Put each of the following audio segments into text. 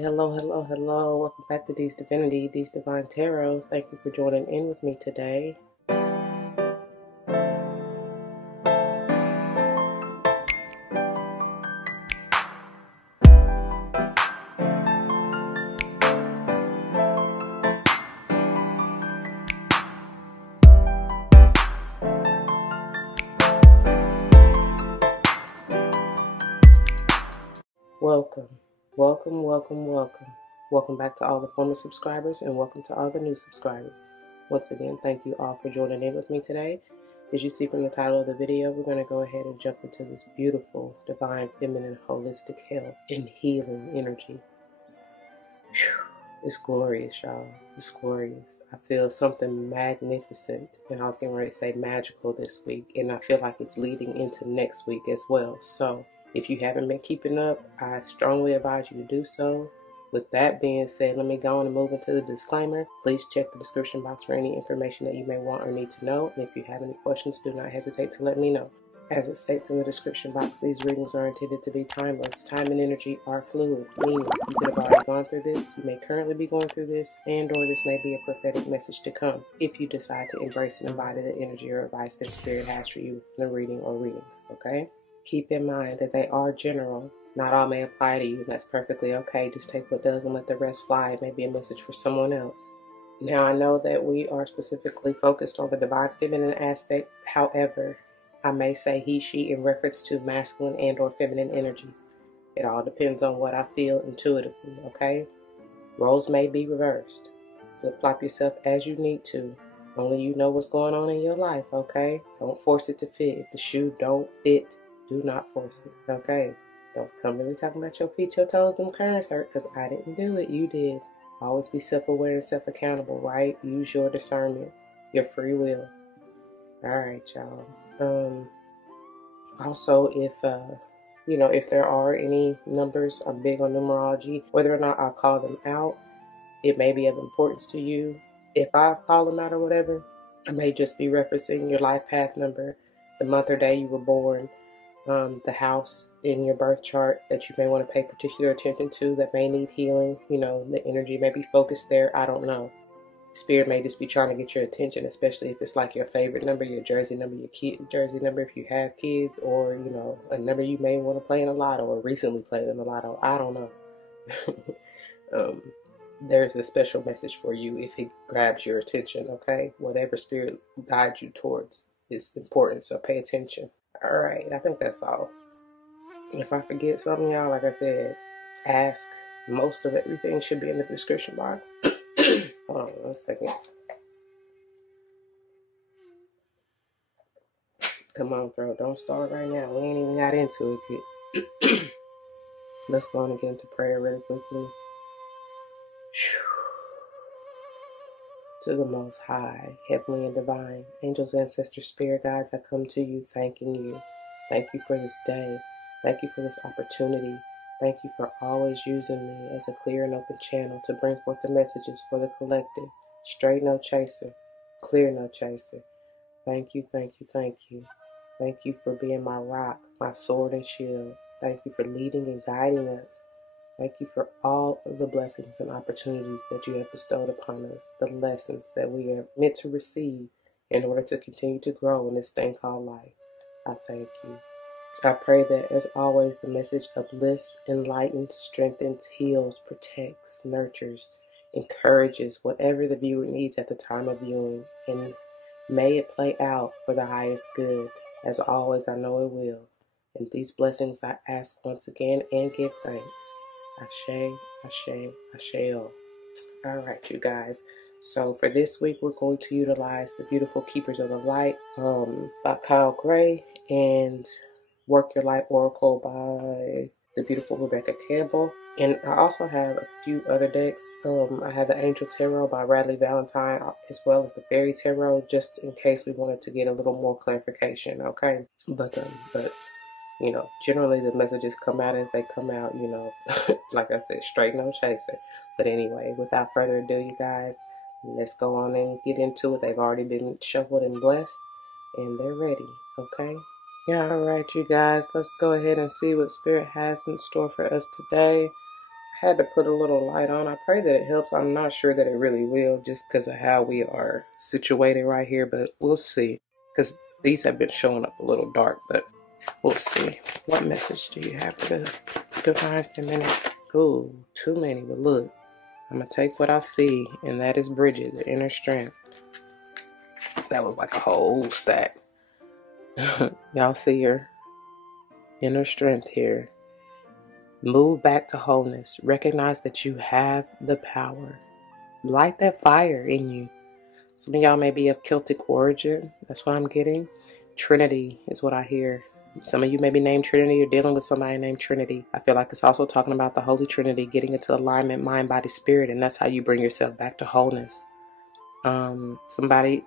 Hello, hello, hello. Welcome back to D's Divinity, D's Divine Tarot. Thank you for joining in with me today. Welcome back to all the former subscribers and welcome to all the new subscribers. Once again, thank you all for joining in with me today. As you see from the title of the video, we're going to go ahead and jump into this beautiful, divine, feminine, holistic health and healing energy. Whew. It's glorious, y'all. It's glorious. I feel something magnificent, and I was getting ready to say magical this week, and I feel like it's leading into next week as well. So if you haven't been keeping up, I strongly advise you to do so. With that being said, let me go on and move into the disclaimer. Please check the description box for any information that you may want or need to know. And if you have any questions, do not hesitate to let me know. As it states in the description box, these readings are intended to be timeless. Time and energy are fluid, meaning you could have already gone through this, you may currently be going through this, and or this may be a prophetic message to come if you decide to embrace and embody the energy or advice that Spirit has for you in the reading or readings, okay? Keep in mind that they are general. Not all may apply to you, and that's perfectly okay. Just take what does and let the rest fly. It may be a message for someone else. Now, I know that we are specifically focused on the divine feminine aspect. However, I may say he, she in reference to masculine and or feminine energy. It all depends on what I feel intuitively, okay? Roles may be reversed. Flip-flop yourself as you need to. Only you know what's going on in your life, okay? Don't force it to fit. If the shoe don't fit, do not force it, okay? Don't come to me talking about your feet, your toes, them curves hurt, because I didn't do it, you did. Always be self-aware and self-accountable, right? Use your discernment, your free will. Alright, y'all. Also, if there are any numbers, I'm big on numerology. Whether or not I'll call them out, it may be of importance to you. If I call them out or whatever, I may just be referencing your life path number, the month or day you were born, the house in your birth chart that you may want to pay particular attention to that may need healing. You know, the energy may be focused there. I don't know. Spirit may just be trying to get your attention, especially if it's like your favorite number, your jersey number, your kid jersey number if you have kids, or, you know, a number you may want to play in a lotto or recently played in the lotto. I don't know. There's a special message for you if it grabs your attention, okay? Whatever Spirit guides you towards is important, so pay attention. All right, I think that's all. If I forget something, y'all, like I said, ask. Most of everything should be in the description box. Hold on 1 second. Come on, bro. Don't start right now. We ain't even got into it yet. Let's go on and get into prayer really quickly. To the Most High, Heavenly and Divine, angels, ancestors, spirit guides, I come to you thanking you. Thank you for this day. Thank you for this opportunity. Thank you for always using me as a clear and open channel to bring forth the messages for the collective. Straight no chaser, clear no chaser. Thank you, thank you, thank you. Thank you for being my rock, my sword and shield. Thank you for leading and guiding us. Thank you for all of the blessings and opportunities that you have bestowed upon us, the lessons that we are meant to receive in order to continue to grow in this thing called life. I thank you. I pray that, as always, the message uplifts, enlightens, strengthens, heals, protects, nurtures, encourages whatever the viewer needs at the time of viewing, and may it play out for the highest good. As always, I know it will. And these blessings I ask once again and give thanks. Ashe, Ashe, Asheo. All right, you guys. So for this week, we're going to utilize The Beautiful Keepers of the Light by Kyle Gray and Work Your Light Oracle by the beautiful Rebecca Campbell. And I also have a few other decks. I have the Angel Tarot by Radley Valentine, as well as the Fairy Tarot, just in case we wanted to get a little more clarification, okay? But you know, generally the messages come out as they come out, you know, like I said, straight no chaser. But anyway, without further ado, you guys, let's go on and get into it. They've already been shuffled and blessed, and they're ready, okay? Yeah, all right, you guys, let's go ahead and see what Spirit has in store for us today. had to put a little light on. I pray that it helps. I'm not sure that it really will just because of how we are situated right here, but we'll see. Because these have been showing up a little dark, but we'll see. What message do you have for the divine feminine? Ooh, too many, but look. I'm going to take what I see, and that is Bridget, the inner strength. That was like a whole stack. Y'all see her inner strength here. Move back to wholeness. Recognize that you have the power. Light that fire in you. Some of y'all may be of Celtic origin. That's what I'm getting. Trinity is what I hear. Some of you may be named Trinity or dealing with somebody named Trinity. I feel like it's also talking about the Holy Trinity, getting into alignment, mind, body, spirit, and that's how you bring yourself back to wholeness. Somebody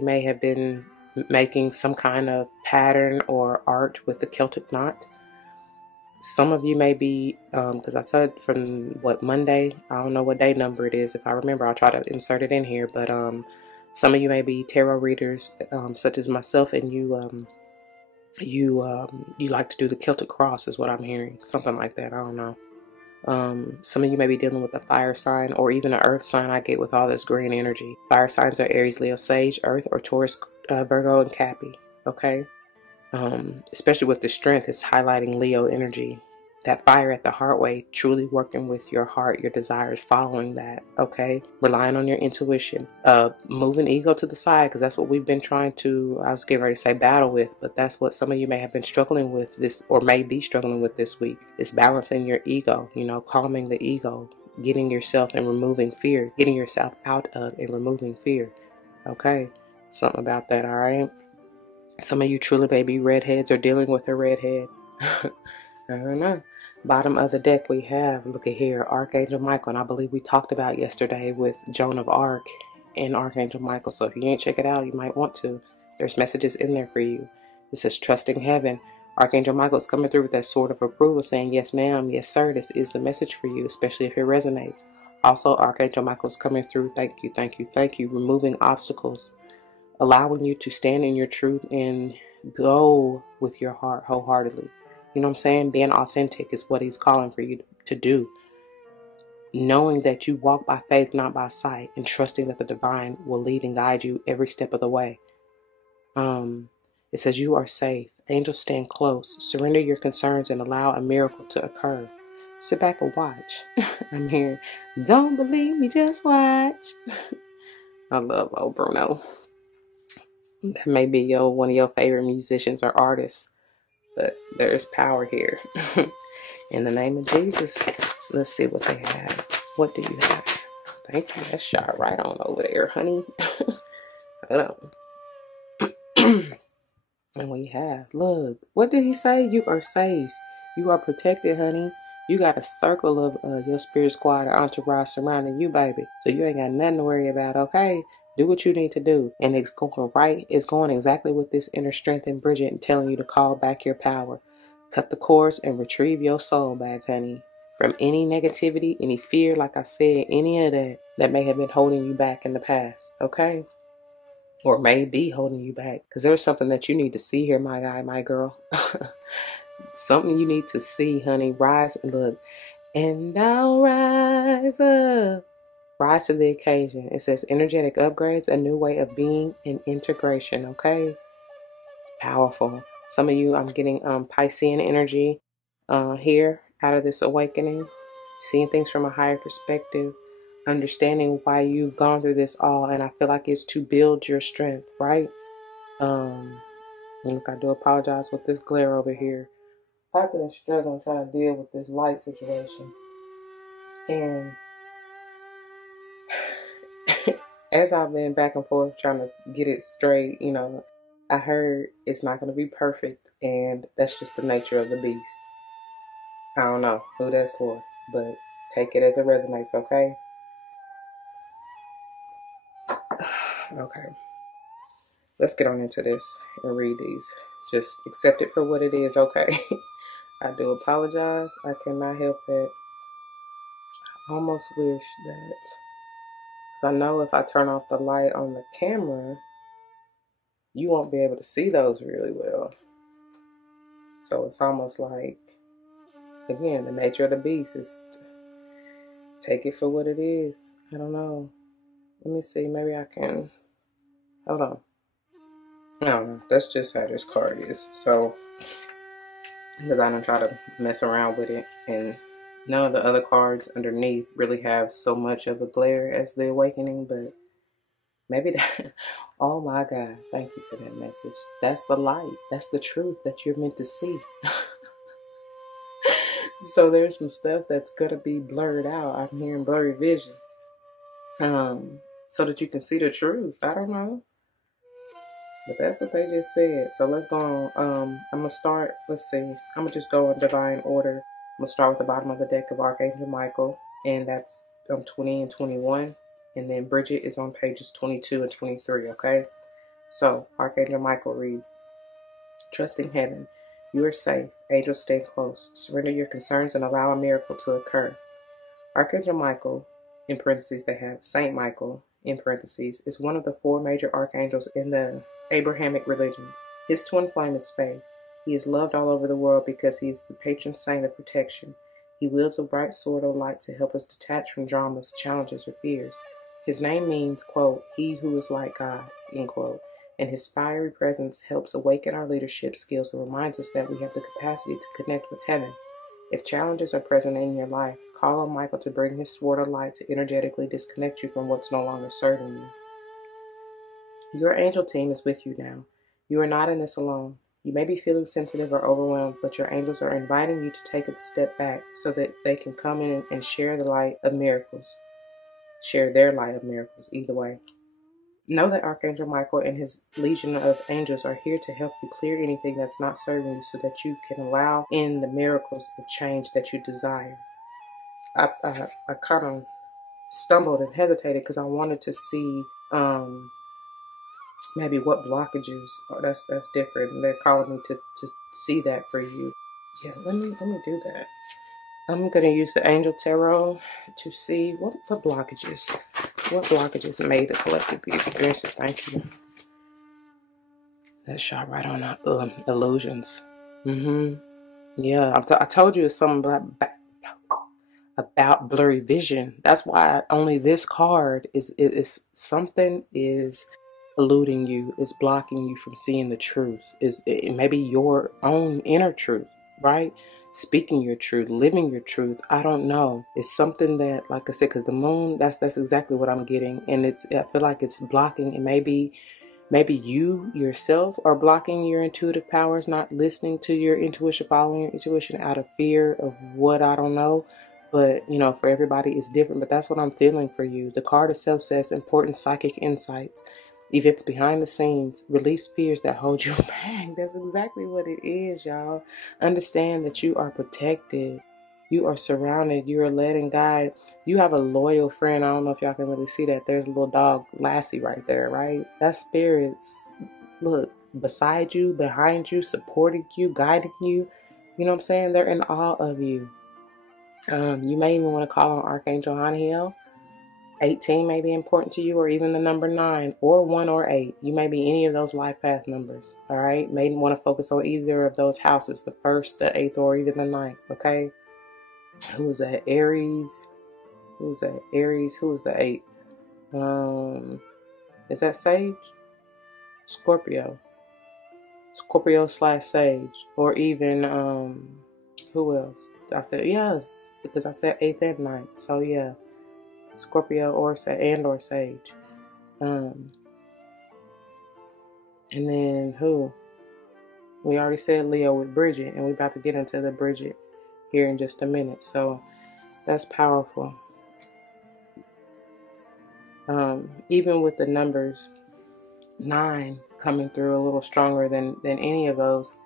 may have been making some kind of pattern or art with the Celtic knot. Some of you may be, because I told from Monday, I don't know what day number it is. If I remember, I'll try to insert it in here. But some of you may be tarot readers, such as myself, and you like to do the Celtic cross, is what I'm hearing. Something like that. I don't know. Some of you may be dealing with a fire sign or even an earth sign. I get with all this green energy. Fire signs are Aries, Leo, Sage, Earth, or Taurus, Virgo, and Cappy. Okay. Especially with the strength, it's highlighting Leo energy. That fire at the heart way, truly working with your heart, your desires, following that, okay? Relying on your intuition. Moving ego to the side, because that's what we've been trying to, I was getting ready to say battle with, but that's what some of you may have been struggling with this, or may be struggling with this week. It's balancing your ego, calming the ego, getting yourself and removing fear, getting yourself out of and removing fear, okay? Something about that, all right? Some of you truly may be redheads or dealing with a redhead. I don't know. Bottom of the deck we have, look at here, Archangel Michael. And I believe we talked about yesterday with Joan of Arc and Archangel Michael. So if you ain't check it out, you might want to. There's messages in there for you. It says trusting heaven. Archangel Michael's coming through with that sword of approval saying, yes, ma'am, yes, sir, this is the message for you, especially if it resonates. Also, Archangel Michael's coming through, thank you, thank you, thank you, removing obstacles, allowing you to stand in your truth and go with your heart wholeheartedly. You know what I'm saying? Being authentic is what he's calling for you to do. Knowing that you walk by faith, not by sight, and trusting that the divine will lead and guide you every step of the way. It says you are safe. Angels stand close. Surrender your concerns and allow a miracle to occur. Sit back and watch. I'm here. Don't believe me, just watch. I love old Bruno. That may be one of your favorite musicians or artists, but there's power here. In the name of Jesus, let's see what they have. What do you have? Thank you. That shot right on over there, honey. Hold on. And we have, look, what did he say? You are safe. You are protected, honey. You got a circle of your spirit squad or entourage surrounding you, baby. So you ain't got nothing to worry about, okay? Do what you need to do. And it's going right. It's going exactly with this inner strength in Bridget and telling you to call back your power. Cut the cords and retrieve your soul back, honey. From any negativity, any fear, like I said, any of that may have been holding you back in the past, okay? Or may be holding you back. Because there's something that you need to see here, my guy, my girl. Something you need to see, honey. Rise and look. And I'll rise up. Rise to the occasion. It says energetic upgrades, a new way of being, and integration, okay? It's powerful. Some of you, I'm getting Piscean energy here out of this awakening. Seeing things from a higher perspective. Understanding why you've gone through this all. And I feel like it's to build your strength, right? Look, I do apologize with this glare over here. I've been struggling trying to deal with this light situation. And as I've been back and forth trying to get it straight, I heard it's not going to be perfect. And that's just the nature of the beast. I don't know who that's for, but take it as it resonates, okay? Okay. Let's get on into this and read these. Just accept it for what it is, okay? I do apologize. I cannot help it. I almost wish that, because I know if I turn off the light on the camera, you won't be able to see those really well. So it's almost like, again, the nature of the beast is take it for what it is. I don't know. Let me see. Maybe I can. Hold on. I don't know. That's just how this card is. So, because I don't try to mess around with it, and none of the other cards underneath really have so much of a glare as the Awakening, but maybe that. Oh my God. Thank you for that message. That's the light. That's the truth that you're meant to see. So there's some stuff that's gonna be blurred out. I'm hearing blurry vision. So that you can see the truth. I don't know. But that's what they just said. So let's go on. I'm gonna start, let's see. I'm gonna just go in divine order. I'm gonna start with the bottom of the deck of Archangel Michael, and that's 20 and 21. And then Bridget is on pages 22 and 23, okay? So Archangel Michael reads, trusting heaven, you are safe. Angels stay close. Surrender your concerns and allow a miracle to occur. Archangel Michael, in parentheses they have Saint Michael, in parentheses, is one of the 4 major archangels in the Abrahamic religions. His twin flame is faith. He is loved all over the world because he is the patron saint of protection. He wields a bright sword of light to help us detach from dramas, challenges, or fears. His name means, quote, he who is like God, end quote, and his fiery presence helps awaken our leadership skills and reminds us that we have the capacity to connect with heaven. If challenges are present in your life, call on Michael to bring his sword of light to energetically disconnect you from what's no longer serving you. Your angel team is with you now. You are not in this alone. You may be feeling sensitive or overwhelmed, but your angels are inviting you to take a step back so that they can come in and share the light of miracles. Share their light of miracles, either way. Know that Archangel Michael and his legion of angels are here to help you clear anything that's not serving you so that you can allow in the miracles of change that you desire. I kind of stumbled and hesitated because I wanted to see maybe what blockages. Oh, that's different. And they're calling me to see that for you. Yeah, let me do that. I'm gonna use the Angel Tarot to see what blockages. What blockages may the collective be experiencing? Thank you. That shot right on illusions. Yeah, I told you it's something about blurry vision. That's why only this card is something is eluding you, is blocking you from seeing the truth. It may be your own inner truth, right? Speaking your truth, living your truth. I don't know. It's something that, like I said, because the moon, that's exactly what I'm getting, and I feel like it's blocking. And maybe you yourself are blocking your intuitive powers, not listening to your intuition, following your intuition out of fear of what, I don't know. But, for everybody it's different. But that's what I'm feeling for you. The card itself says important psychic insights, events behind the scenes, release fears that hold you back. That's exactly what it is, y'all. Understand that you are protected. You are surrounded. You are led and guided. You have a loyal friend. I don't know if y'all can really see that. There's a little dog, Lassie, right there, right? That spirit's, look, beside you, behind you, supporting you, guiding you. You know what I'm saying? They're in awe of you. You may even want to call on Archangel Haniel. 18 may be important to you, or even the number 9, or 1 or 8. You may be any of those life path numbers, all right? May want to focus on either of those houses, the 1st, the 8th, or even the 9th, okay? Who is that? Aries. Who's that? Aries. Who is the 8th? Is that Sage? Scorpio. Scorpio/Sage. Or even, who else? I said, yes, because I said 8th and 9th. So, yeah. Scorpio or Sage. And then who? We already said Leo with Bridget, and we're about to get into the Bridget here in just a minute. So that's powerful. Even with the numbers 9 coming through a little stronger than any of those,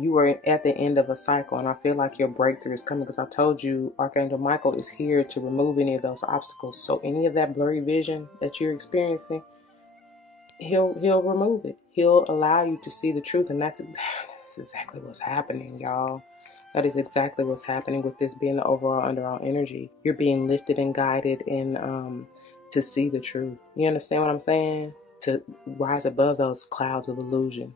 you are at the end of a cycle, and I feel like your breakthrough is coming, because I told you Archangel Michael is here to remove any of those obstacles. So any of that blurry vision that you're experiencing, he'll remove it. He'll allow you to see the truth, and that's exactly what's happening, y'all. That is exactly what's happening with this being the overall underall energy. You're being lifted and guided and to see the truth. You understand what I'm saying? To rise above those clouds of illusion,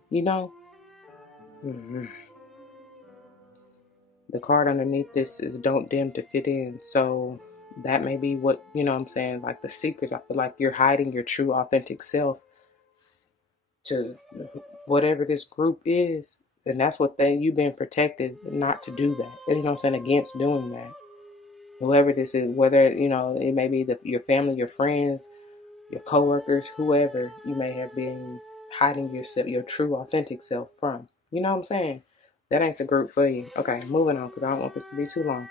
The card underneath this is don't dim to fit in. So that may be what, you know what I'm saying, like the secrets. I feel like you're hiding your true authentic self to whatever this group is. And that's what you've been protected not to do that. You know what I'm saying? Against doing that. Whoever this is, whether, you know, it may be your family, your friends, your coworkers, whoever you may have been hiding yourself, your true authentic self from. You know what I'm saying? That ain't the group for you. Okay, moving on, because I don't want this to be too long.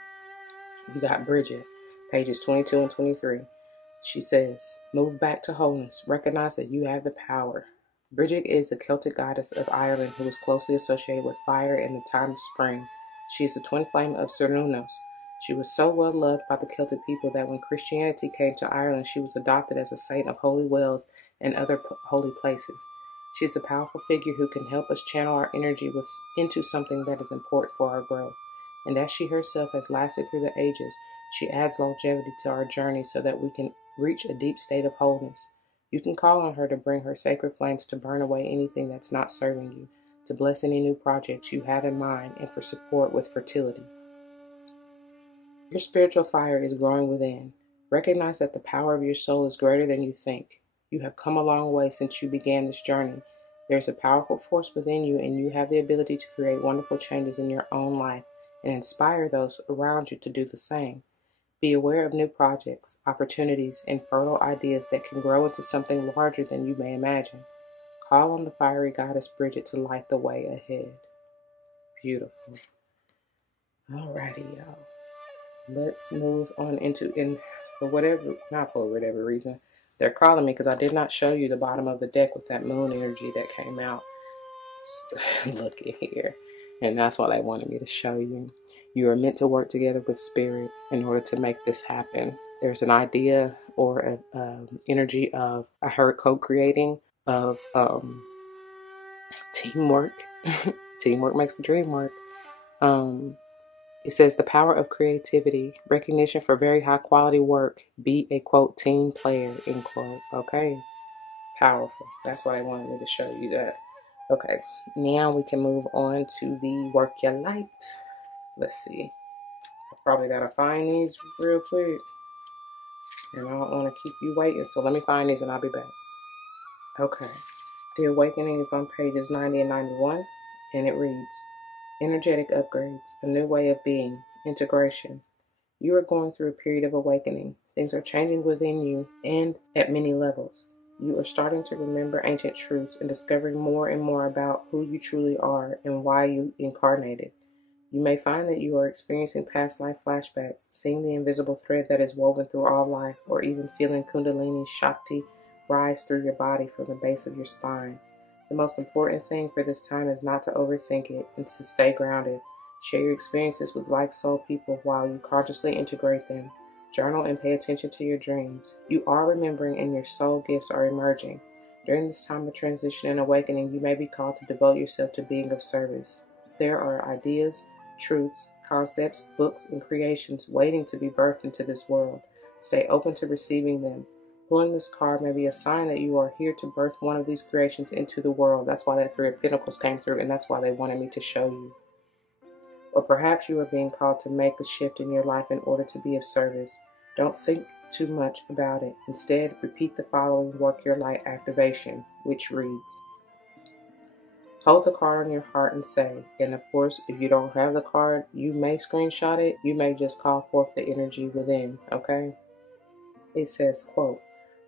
You got Bridget, pages 22 and 23. She says, move back to wholeness. Recognize that you have the power. Bridget is a Celtic goddess of Ireland who is closely associated with fire and the time of spring. She is the twin flame of Cernunnos. She was so well loved by the Celtic people that when Christianity came to Ireland, she was adopted as a saint of holy wells and other holy places. She is a powerful figure who can help us channel our energy into something that is important for our growth. And as she herself has lasted through the ages, she adds longevity to our journey so that we can reach a deep state of wholeness. You can call on her to bring her sacred flames to burn away anything that's not serving you, to bless any new projects you have in mind, and for support with fertility. Your spiritual fire is growing within. Recognize that the power of your soul is greater than you think. You have come a long way since you began this journey. There is a powerful force within you, and you have the ability to create wonderful changes in your own life and inspire those around you to do the same. Be aware of new projects, opportunities, and fertile ideas that can grow into something larger than you may imagine. Call on the fiery goddess Bridget to light the way ahead. Beautiful. Alrighty, y'all. Let's move on for whatever reason, they're calling me because I did not show you the bottom of the deck with that moon energy that came out. Look at here. And that's what they wanted me to show you. You are meant to work together with spirit in order to make this happen. There's an idea or an energy of, I heard co-creating, of teamwork. Teamwork makes the dream work. It says the power of creativity, recognition for very high quality work, be a, quote, team player, end quote. Okay. Powerful. That's why I wanted me to show you that. Okay. Now we can move on to the work your light. Let's see. I probably gotta find these real quick. And I don't want to keep you waiting, so let me find these and I'll be back. Okay. The Awakening is on pages 90 and 91, and it reads, Energetic upgrades, a new way of being, integration. You are going through a period of awakening. Things are changing within you and at many levels. You are starting to remember ancient truths and discovering more and more about who you truly are and why you incarnated. You may find that you are experiencing past life flashbacks, seeing the invisible thread that is woven through all life, or even feeling Kundalini Shakti rise through your body from the base of your spine. The most important thing for this time is not to overthink it and to stay grounded. Share your experiences with like-soul people while you consciously integrate them. Journal and pay attention to your dreams. You are remembering and your soul gifts are emerging. During this time of transition and awakening, you may be called to devote yourself to being of service. There are ideas, truths, concepts, books, and creations waiting to be birthed into this world. Stay open to receiving them. Pulling this card may be a sign that you are here to birth one of these creations into the world. That's why that Three of Pentacles came through, and that's why they wanted me to show you. Or perhaps you are being called to make a shift in your life in order to be of service. Don't think too much about it. Instead, repeat the following Work Your Light activation, which reads, hold the card on your heart and say, and of course, if you don't have the card, you may screenshot it. You may just call forth the energy within, okay? It says, quote,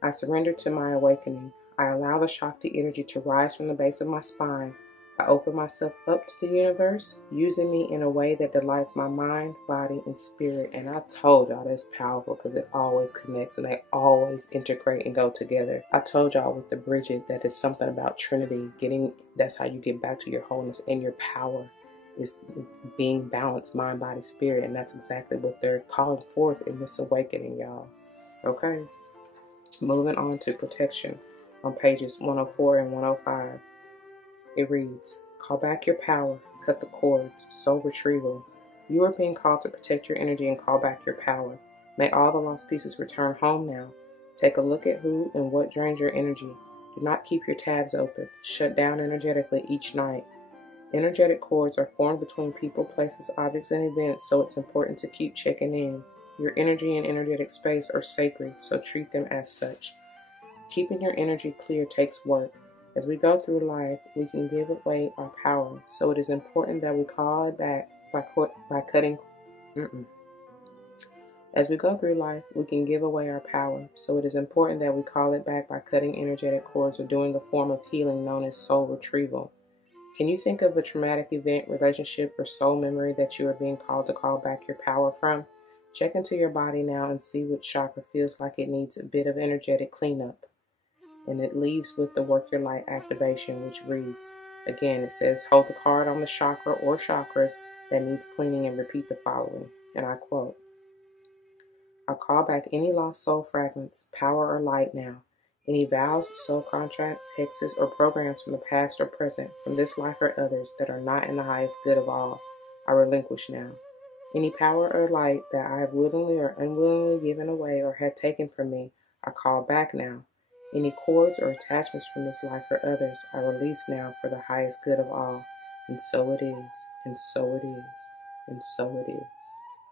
I surrender to my awakening. I allow the Shakti energy to rise from the base of my spine. I open myself up to the universe, using me in a way that delights my mind, body, and spirit. And I told y'all that's powerful because it always connects and they always integrate and go together. I told y'all with the Bridget that it's something about Trinity. That's how you get back to your wholeness and your power is being balanced, mind, body, spirit. And that's exactly what they're calling forth in this awakening, y'all. Okay. Moving on to protection on pages 104 and 105. It reads, call back your power, cut the cords, soul retrieval. You are being called to protect your energy and call back your power. May all the lost pieces return home now. Take a look at who and what drains your energy. Do not keep your tabs open. Shut down energetically each night. Energetic cords are formed between people, places, objects, and events, so it's important to keep checking in. Your energy and energetic space are sacred, so treat them as such. Keeping your energy clear takes work. As we go through life, we can give away our power, so it is important that we call it back by cutting. As we go through life, we can give away our power, so it is important that we call it back by cutting energetic cords or doing a form of healing known as soul retrieval. Can you think of a traumatic event, relationship, or soul memory that you are being called to call back your power from? Check into your body now and see which chakra feels like it needs a bit of energetic cleanup. And it leaves with the Work Your Light activation, which reads, again, it says, hold the card on the chakra or chakras that needs cleaning and repeat the following. And I quote, I'll call back any lost soul fragments, power or light now. Any vows, soul contracts, hexes, or programs from the past or present, from this life or others, that are not in the highest good of all, I relinquish now. Any power or light that I have willingly or unwillingly given away or had taken from me, I call back now. Any cords or attachments from this life or others, I release now for the highest good of all. And so it is, and so it is, and so it is.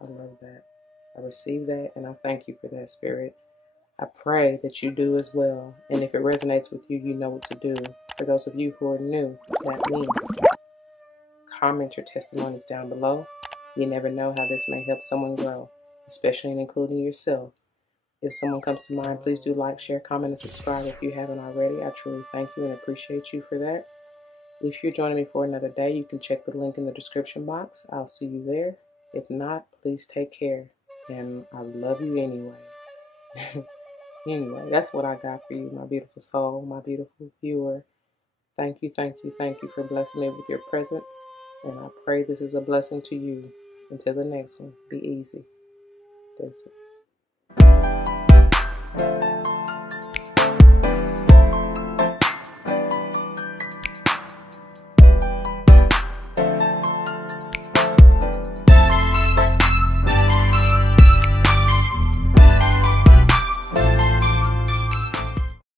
I love that. I receive that, and I thank you for that, Spirit. I pray that you do as well, and if it resonates with you, you know what to do. For those of you who are new, that means comment your testimonies down below. You never know how this may help someone grow, especially in including yourself. If someone comes to mind, please do like, share, comment, and subscribe if you haven't already. I truly thank you and appreciate you for that. If you're joining me for another day, you can check the link in the description box. I'll see you there. If not, please take care, and I love you anyway. Anyway, that's what I got for you, my beautiful soul, my beautiful viewer. Thank you, thank you, thank you for blessing me with your presence. And I pray this is a blessing to you. Until the next one, be easy. Deuces.